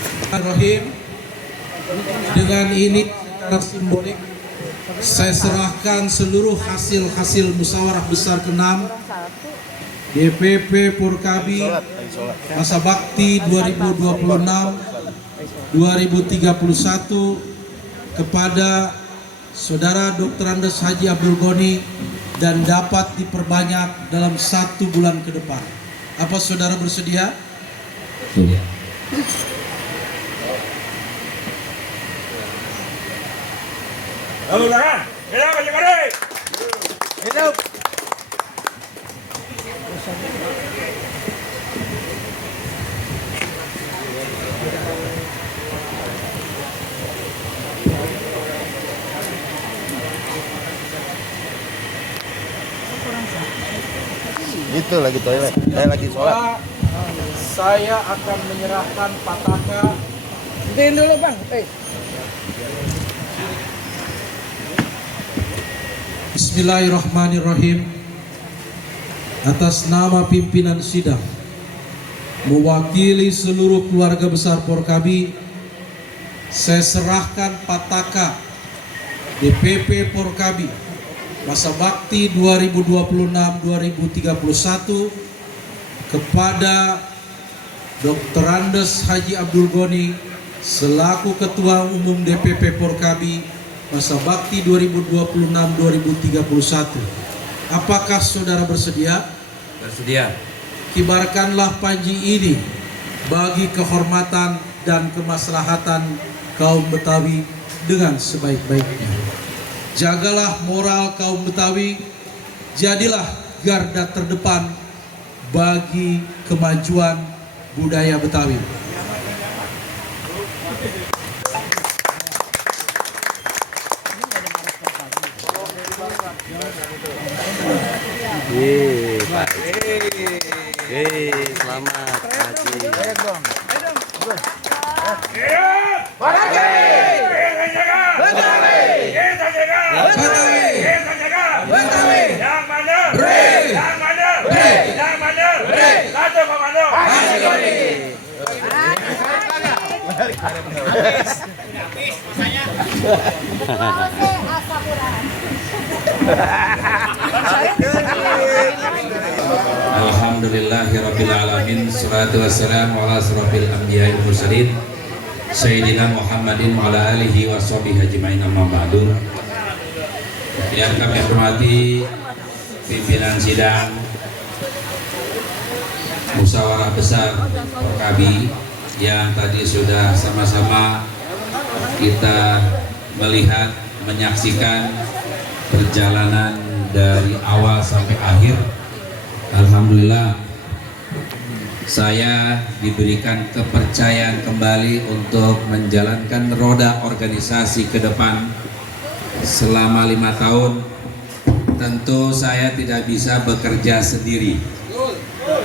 Bismillahirrahmanirrahim. Dengan ini secara simbolik saya serahkan seluruh hasil musyawarah besar ke-6 DPP Porkabi masa bakti 2026-2031 kepada Saudara Dr. Andes Haji Abdul Ghani dan dapat diperbanyak dalam 1 bulan ke depan. Apa saudara bersedia? Lalu tangan, hidup Haji Ghani. Hidup. Itu lagi toilet, saya lagi sholat. Saya akan menyerahkan pataka. Hentikan dulu bang. Bismillahirrahmanirrahim. Atas nama pimpinan sidang, mewakili seluruh keluarga besar Porkabi, saya serahkan pataka DPP Porkabi masa bakti 2026-2031 kepada Dr. Andes Haji Abdul Ghani selaku Ketua Umum DPP Porkabi masa bakti 2026-2031. Apakah saudara bersedia? Bersedia. Kibarkanlah panji ini bagi kehormatan dan kemaslahatan kaum Betawi dengan sebaik-baiknya. Jagalah moral kaum Betawi, jadilah garda terdepan bagi kemajuan budaya Betawi. Selamat Haji. Yang mana? Yang mana? Yang mana? Satu komando. Haji Ghani. Alhamdulillahirrabbilalamin. Salatu wassalamu ala asrafil anbiya'i wal mursalin Sayyidina Muhammadin wa ala alihi wa sahbihi ajma'in, amma ba'du. Yang kami hormati pimpinan sidang musyawarah besar Porkabi yang tadi sudah sama-sama kita melihat, menyaksikan perjalanan dari awal sampai akhir. Alhamdulillah saya diberikan kepercayaan kembali untuk menjalankan roda organisasi ke depan selama 5 tahun. Tentu saya tidak bisa bekerja sendiri.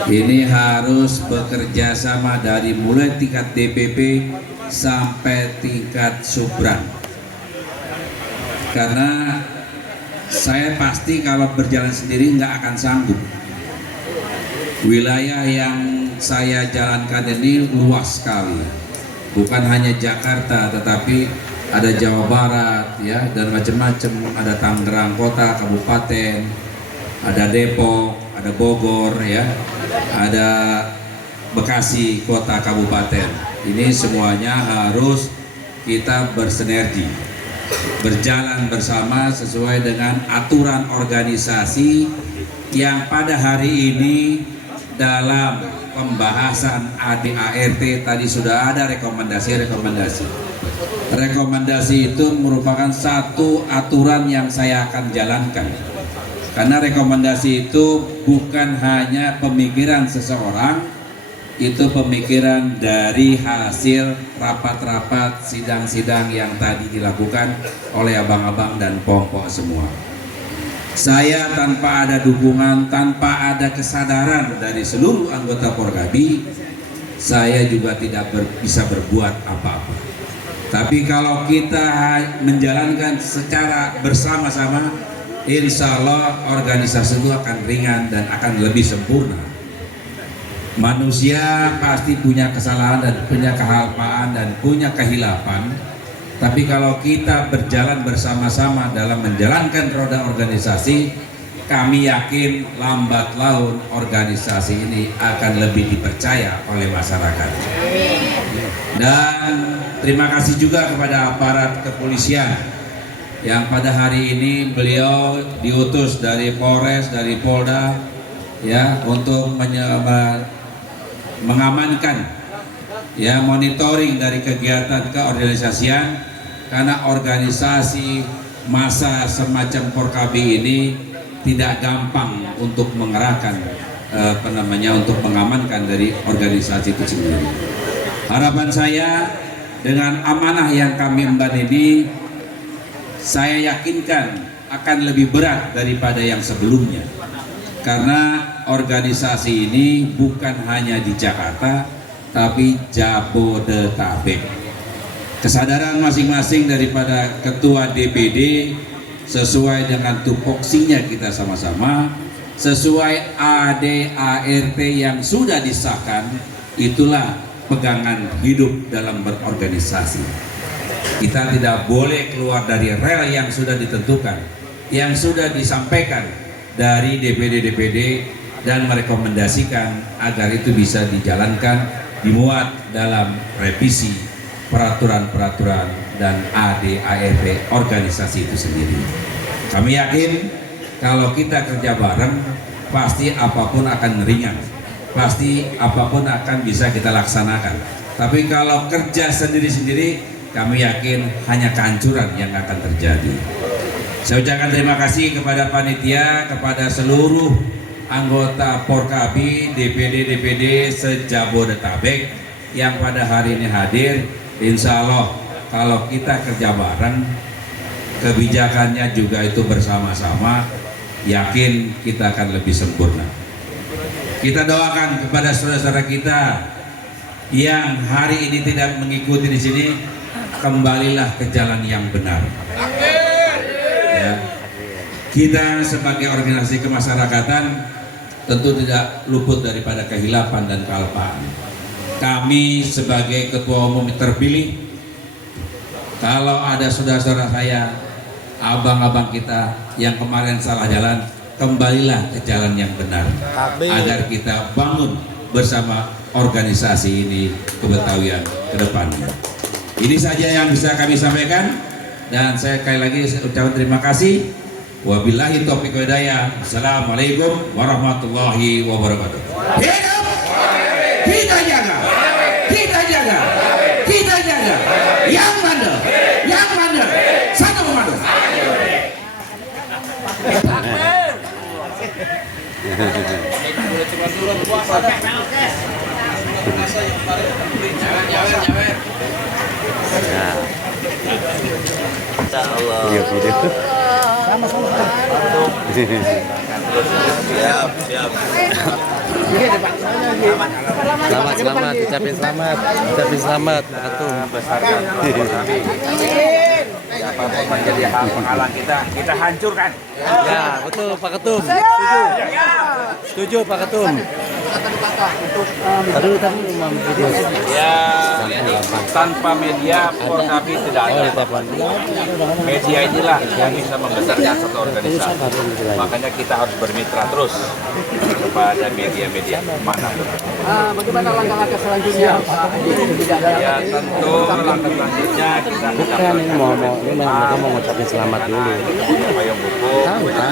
Ini harus bekerja sama dari mulai tingkat DPP sampai tingkat Subran. Karena saya pasti kalau berjalan sendiri nggak akan sanggup. Wilayah yang saya jalankan ini luas sekali, bukan hanya Jakarta, tetapi ada Jawa Barat, ya, dan macam-macam. Ada Tangerang kota, kabupaten, ada Depok, ada Bogor, ya, ada Bekasi kota, kabupaten. Ini semuanya harus kita bersinergi, berjalan bersama sesuai dengan aturan organisasi yang pada hari ini dalam pembahasan ADART tadi sudah ada rekomendasi. Rekomendasi itu merupakan satu aturan yang saya akan jalankan. Karena rekomendasi itu bukan hanya pemikiran seseorang, itu pemikiran dari hasil rapat-rapat sidang-sidang yang tadi dilakukan oleh abang-abang dan pongpok semua. Saya tanpa ada dukungan, tanpa ada kesadaran dari seluruh anggota Porkabi, saya juga tidak bisa berbuat apa-apa. Tapi kalau kita menjalankan secara bersama-sama, insya Allah organisasi itu akan ringan dan akan lebih sempurna. Manusia pasti punya kesalahan dan punya kehalpaan dan punya kehilapan. Tapi kalau kita berjalan bersama-sama dalam menjalankan roda organisasi, kami yakin lambat laun organisasi ini akan lebih dipercaya oleh masyarakat. Dan terima kasih juga kepada aparat kepolisian yang pada hari ini beliau diutus dari Polres, dari Polda, ya, untuk mengamankan, ya, monitoring dari kegiatan keorganisasian, karena organisasi masa semacam Porkabi ini tidak gampang untuk mengerahkan untuk mengamankan dari organisasi itu sendiri. Harapan saya dengan amanah yang kami emban ini, saya yakinkan akan lebih berat daripada yang sebelumnya. Karena organisasi ini bukan hanya di Jakarta, tapi Jabodetabek. Kesadaran masing-masing daripada ketua DPD sesuai dengan tupoksinya kita sama-sama, sesuai AD/ART yang sudah disahkan, itulah pegangan hidup dalam berorganisasi. Kita tidak boleh keluar dari rel yang sudah ditentukan, yang sudah disampaikan dari DPD-DPD dan merekomendasikan agar itu bisa dijalankan, dimuat dalam revisi peraturan-peraturan dan AD/ART organisasi itu sendiri. Kami yakin kalau kita kerja bareng, pasti apapun akan ringan, pasti apapun akan bisa kita laksanakan. Tapi kalau kerja sendiri-sendiri, kami yakin hanya kehancuran yang akan terjadi. Saya ucapkan terima kasih kepada panitia, kepada seluruh anggota Porkabi, DPD-DPD se-Jabodetabek yang pada hari ini hadir. Insya Allah kalau kita kerja bareng, kebijakannya juga itu bersama-sama, yakin kita akan lebih sempurna. Kita doakan kepada saudara-saudara kita yang hari ini tidak mengikuti di sini, kembalilah ke jalan yang benar. Ya. Kita sebagai organisasi kemasyarakatan tentu tidak luput daripada kehilapan dan kealpaan. Kami sebagai ketua umum terpilih, kalau ada saudara-saudara saya, abang-abang kita yang kemarin salah jalan, kembalilah ke jalan yang benar, agar kita bangun bersama organisasi ini kebetawian ke depannya. Ini saja yang bisa kami sampaikan, dan saya sekali lagi ucapkan terima kasih. Wabillahi taufiq wal hidayah. Assalamualaikum warahmatullahi wabarakatuh. Hidup! Kita jaga, kita jaga, kita jaga. Yang bandel, yang bandel, satu komando. Iya, video. Selamat, ucapin selamat, Pak Ketum. Apapun menjadi hal penghalang kita hancurkan. Ya, betul Pak Ketum. Setuju Pak Ketum. Tadi video. Ya, tanpa media Porkabi tidak ada. Media inilah yang bisa membesarkan satu organisasi. Makanya kita harus bermitra terus kepada media-media mana. Bagaimana langkah-langkah selanjutnya? Ya tentu langkah selanjutnya kita Bukan ini mereka mau ngucapin selamat dulu. payung hukum. Kita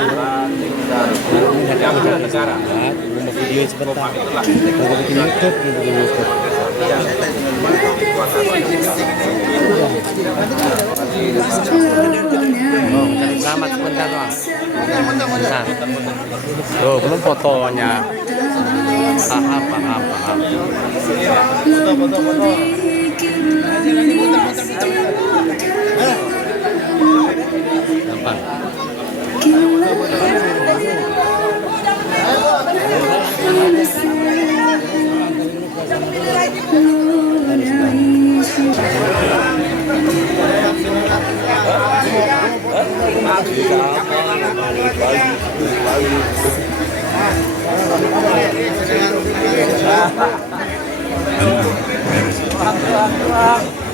harus menjaga negara. Video sebentar. Itulah Kalau bikin YouTube, bikin YouTube. Ucapin selamat sebentar doang. Bentar. Tuh, belum fotonya. Paham. Foto. Gampang.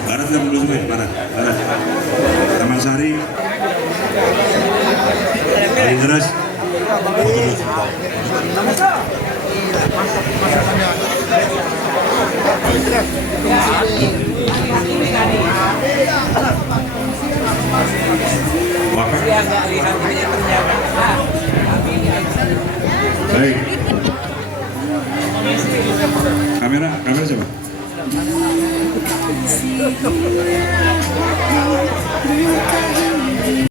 Barat nggak perlu semua ya? Barat. Taman Sari. Paling deras. Baik. Kamera siapa?